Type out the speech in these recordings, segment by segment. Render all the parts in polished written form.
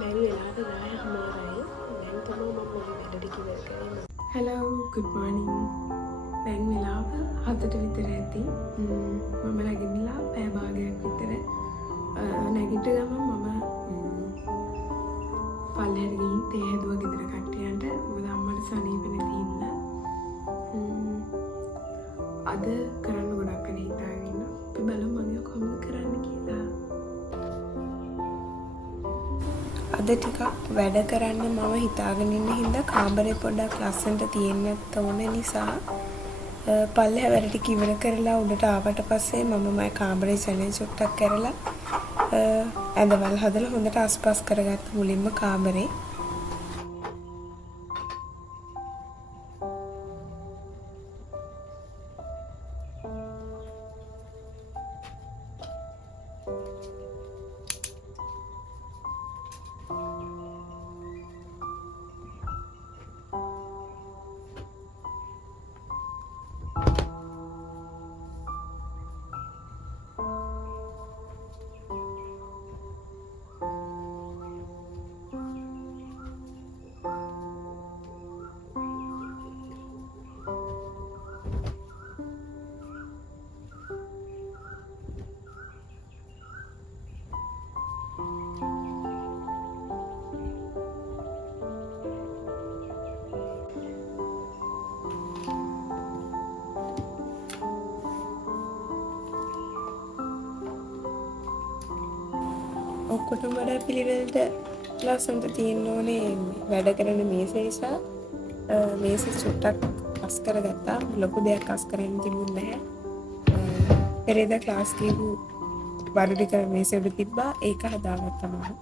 දැන් වෙලාව 10:00යි. දැන් තමයි මම මගේ වැඩ ටික ඉවර කරේ. Hello, good morning. දැන් වෙලාව 7ට විතර ඇති. මම නැගිටලා පැය භාගයක් විතර නැගිට ගමන් මම පල්ලෙහාට ගිහින් තේ හැදුවා ගෙදර කට්ටියන්ට. මොකද අම්මට සනීප නැති හින්දා. අද කරන්න ගොඩක් වැඩ හිතාගෙන ඉන්නවා. අපි බලමු මම කොහොමද කරන්න කියලා. අද ටිකක් වැඩ කරන්න මම හිතාගෙන ඉන්න හින්දා කාමරේ පොඩ්ඩක් ලස්සනට තියෙන්නත් ඕන නිසා පල්ලෙහා වැඩ ටික ඉවර කරලා උඩට ආවට පස්සේ මම මගේ කාමරේ සැලෙන් චුට්ටක් කරලා ඇඳවල් හදලා හොඳට අස්පස් කරගත්ත මුලින්ම කාමරේ. ඔක්කොටම වඩා පිළිවෙලට ලස්සනට තියෙන්න ඕනේ වැඩ කරන මේස නිසා මේස චුට්ටක් අස් කරගත්තා. ලොකු දෙයක් අස් කරන්න තිබුණේ නැහැ. පෙරේදා ක්ලාස් ගිහපු බඩු ටික මේසෙ උඩ තිබ්බා. ඒක හදාගත්තා මම.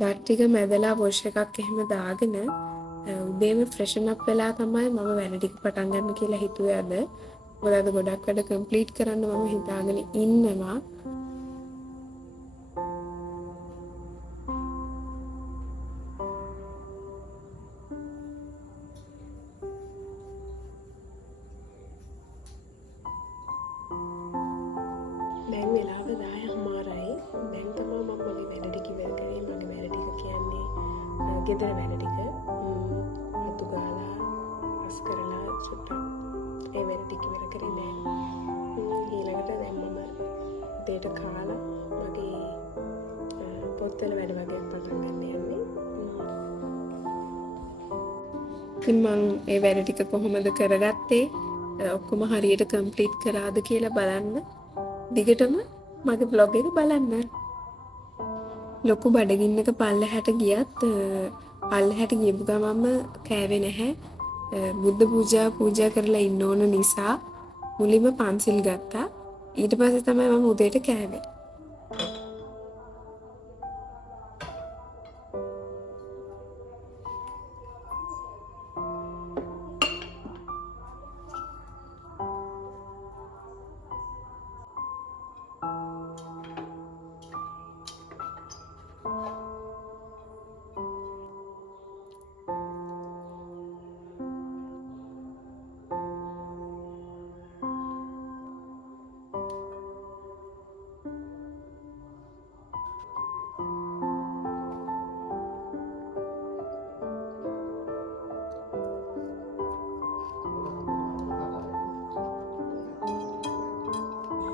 දත් ටික මැදලා වොෂ් එකක් එහෙම දාගෙන උදේම ෆ්‍රෙෂන් අප් වෙලා තමයි මම වැඩ ටික පටන් ගන්න කියලා හිතුවේ අද. මොකද අද ගොඩක් වැඩ කම්ප්ලීට් කරන්න මම හිතාගෙන ඉන්නවා. දැන් වෙලාව 10:00යි. දැන් තමයි මම මගේ වැඩ ටික ඉවර කරේ. මගේ වැඩ ටික කියන්නේ ගෙදර වැඩ ටික. අතු ගාලා අස් කරලා චුට්ටක් ඒ වැඩ ටික ඉවර කරේ දැන්. ඊළඟට දැන් මම උදේට කාලා මගේ පොත්වල වැඩ වගේක් පටන් ගන්න යන්නේ. ඉතින් මම ඒ වැඩ ටික කොහොමද කරගත්තේ? ඔක්කොම හරියට කම්ප්ලීට් කරාද කියලා බලන්න. දිගටම මගේ බ්ලොග් එක බලන්න. ලොකු බඩගින්නක පල්ලෙහාට ගියත් පල්ලෙහාට ගියපු ගමන්ම කෑවේ නැහැ. බුද්ධ පූජා කරලා ඉන්න ඕන නිසා මුලින්ම පන්සිල් ගත්තා. ඊට පස්සේ තමයි මම උදේට කෑවේ.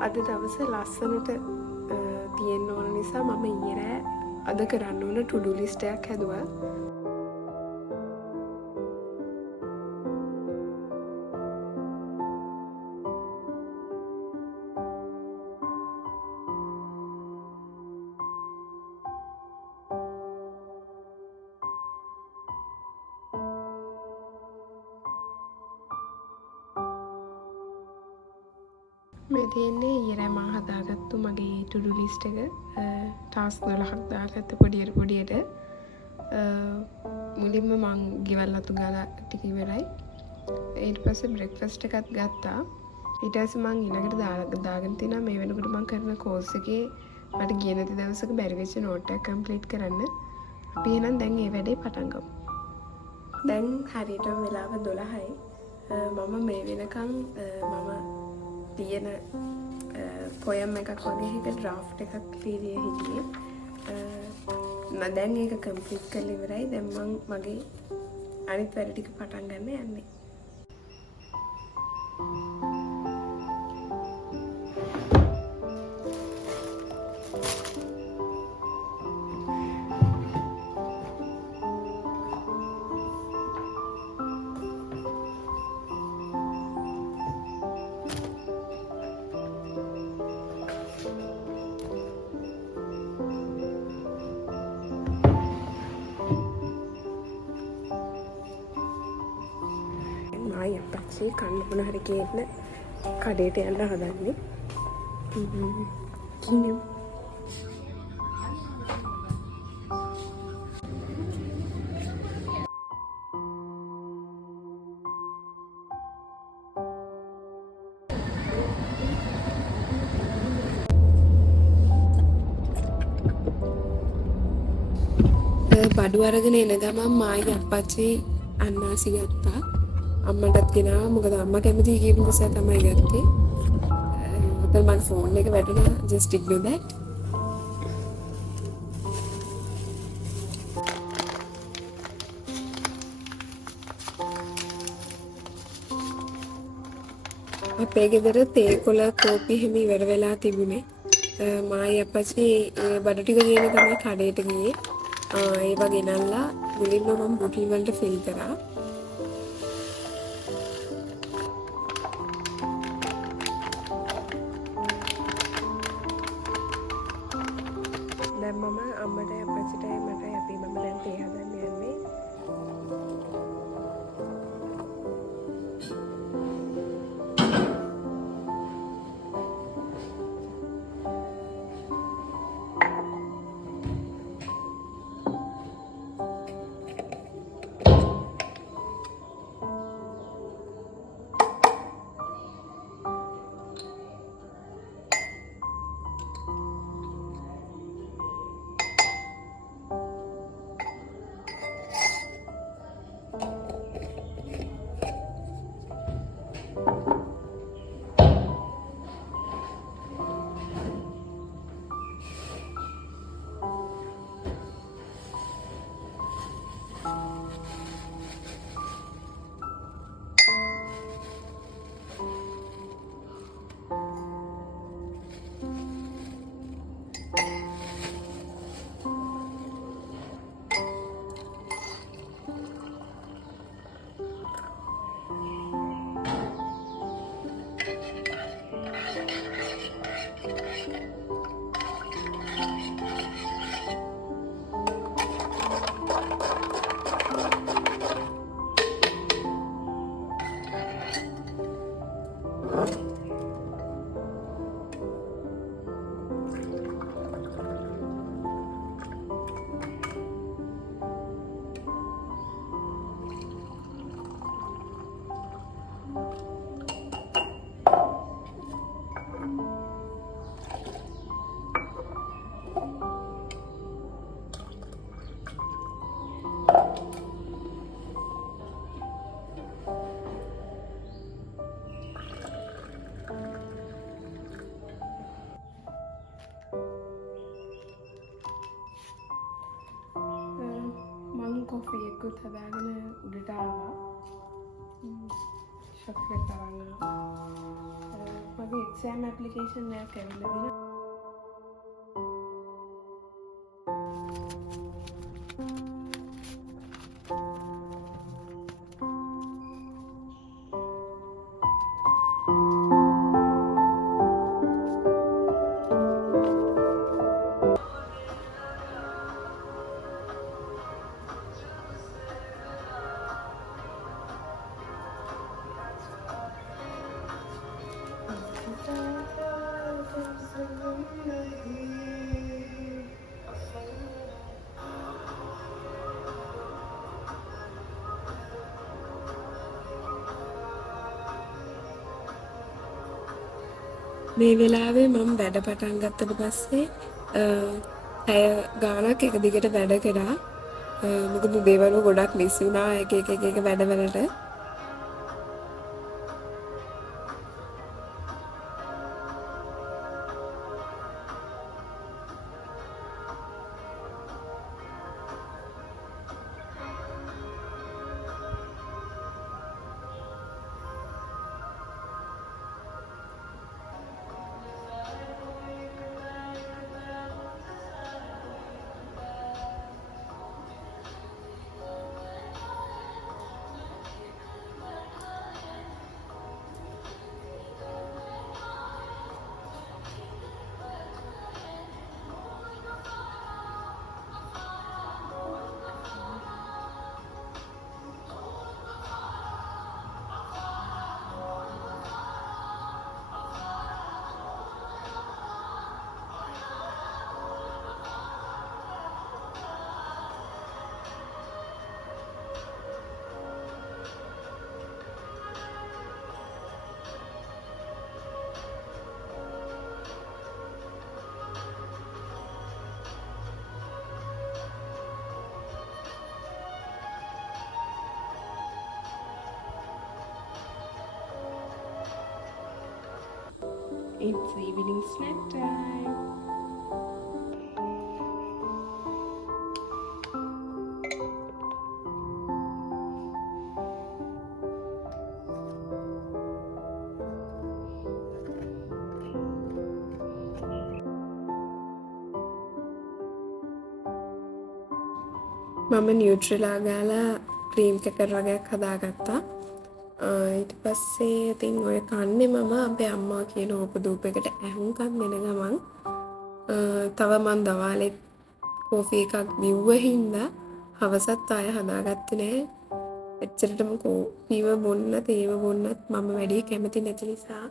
අද දවස ලස්සනට තියෙන්න ඕන නිසා මම ඊයේ රෑ අද කරන්න ඕන ටු-ඩු ලිස්ට් එකක් හැදුවා. මේ තියෙන්නේ ඊයේ රෑ මම හදාගත්තු මගේ ටු-ඩු ලිස්ට් එක. ටාස්ක් 12ක් දාගත්ත පොඩියට මුලින්ම මං ගෙවල් අතු ගාලා ටික ඉවරයි. ඊට පස්සේ බ්‍රෙක්ෆාස්ට් එකත් ගත්තා. ඊට පස්සේ මං ඊළඟට දාගෙන තිනා මේ වෙනකොට මං කරන කෝස් එකේ මට ගිය නැති දවසක බැරි වෙච්ච නෝට් එකක් කම්ප්ලීට් කරන්න. අපි එහෙනම් දැන් මේ වැඩේ පටන් ගමු. දැන් හරියටම වෙලාව 12යි. මම මේ වෙනකන් මම තියෙන පොයම් එකක් වගේ එක ඩ්‍රාෆ්ට් එකක් ලියලා හිටියේ. දැන් ඒක කම්ප්ලීට් කරලා ඉවරයි. දැන් මම මගේ අනිත් වැඩ ටික පටන් ගන්න යන්නේ. මායි අපච්චි කන්න මොන හරි ගේන්න කඩේට යන්න හදන්නේ. කිනම් බඩු අරගෙන එන ගමන් මායි අපච්චි අන්නාසි ගත්තා. අම්මටත් ගෙනාවා. මොකද අම්මා කැමති කියපු නිසා තමයි ගත්තේ. අතන මගේ ෆෝන් එක වැටුණා. just ignore that. අපේ ගෙදර තේ කොළ කෝපි හිමි ඉවර වෙලා තිබුණේ. මායි අපච්චි ඒ බඩු ටික ගේන තමයි කඩේට ගියේ. ඒවා ගෙනල්ලා මුලින්ම මම බොටල් වලට ෆිල් කරා. දැන් මම අම්මටයි අපච්චිටයි මටයි අපි මම දැන් තේ හදන්න යන්නේ. කොෆි එකකුත් හදාගෙන උඩට ආවා. ෂොප් එකට තරන් ආවා. මගේ එක්සෑම් ඇප්ලිකේෂන් එකක් ඇවිල්ලා තියෙනවා. මේ වෙලාවේ මම වැඩ පටන් ගත්තට පස්සේ ඇය ගානක් එක දිගට වැඩ කරා. මොකද දේවල් ගොඩක් මිස් වුණා එක වැඩවලට. It's evening snack time. මම නියුට්‍රලා ගාලා ක්‍රීම් කැකර් වගේක් හදාගත්තා. ඊට පස්සේ ඉතින් ඔය කන්නේ මම අපේ අම්මා කියන ඕපදූපයකට ඇහුම්කන් දෙන ගමන් තව මං දවාලෙත් කෝෆි එකක් බිව්ව හින්දා හවසත් ආය හදාගත්තේ නෑ. එච්චරටම කෝපිව බොන්නත් ඒව බොන්නත් මම වැඩි කැමති නැති නිසා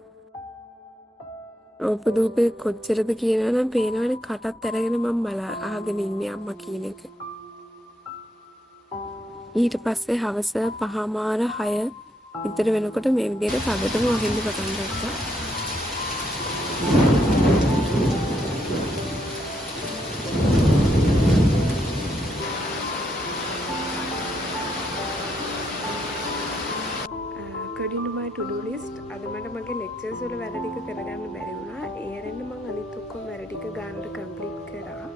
ඕපදූපේ කොච්චරද කියනවා නම් පේනවනේ කටත් අරගෙන මම බලා අහගෙන ඉන්නේ අම්මා කියන එක. ඊට පස්සේ හවස 5:06 විතර වෙනකොට මේ විදිහට කඩටම වහින්න පටන් ගත්තා. according to my to do list අද මට මගේ lectures වල වැඩ ටික කරගන්න බැරි වුණා. ඒ ඇරෙන්න මම අනිත් ඔක්කොම වැඩ ටික ගන්නට කම්ප්ලීට් කරා.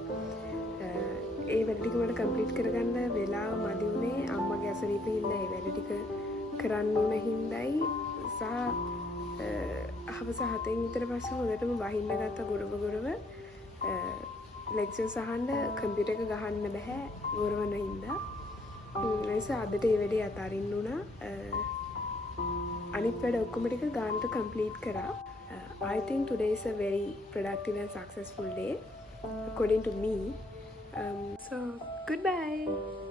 ඒ වැඩ ටික මට කම්ප්ලීට් කරගන්න වෙලාව මදි වුණේ අම්මගේ අසනීපෙ හින්දා ඒ වැඩ ටික කරන්න ඕන හින්දායි සහ හවස 7 විතර පස්සේ හොඳටම වහින්න ගත්ත ගොඩව ලෙක්චර්ස් අහන්න කම්පියුටර් එක ගහන්න බෑ ගොරවන හින්දා. ඒ නිසා අදට ඒ වැඩේ අතාරින්න උනා. අනිත් වැඩ ඔක්කොම ටික ගානට කම්ප්ලීට් කරා. I think today is a very productive and successful day according to me. So goodbye.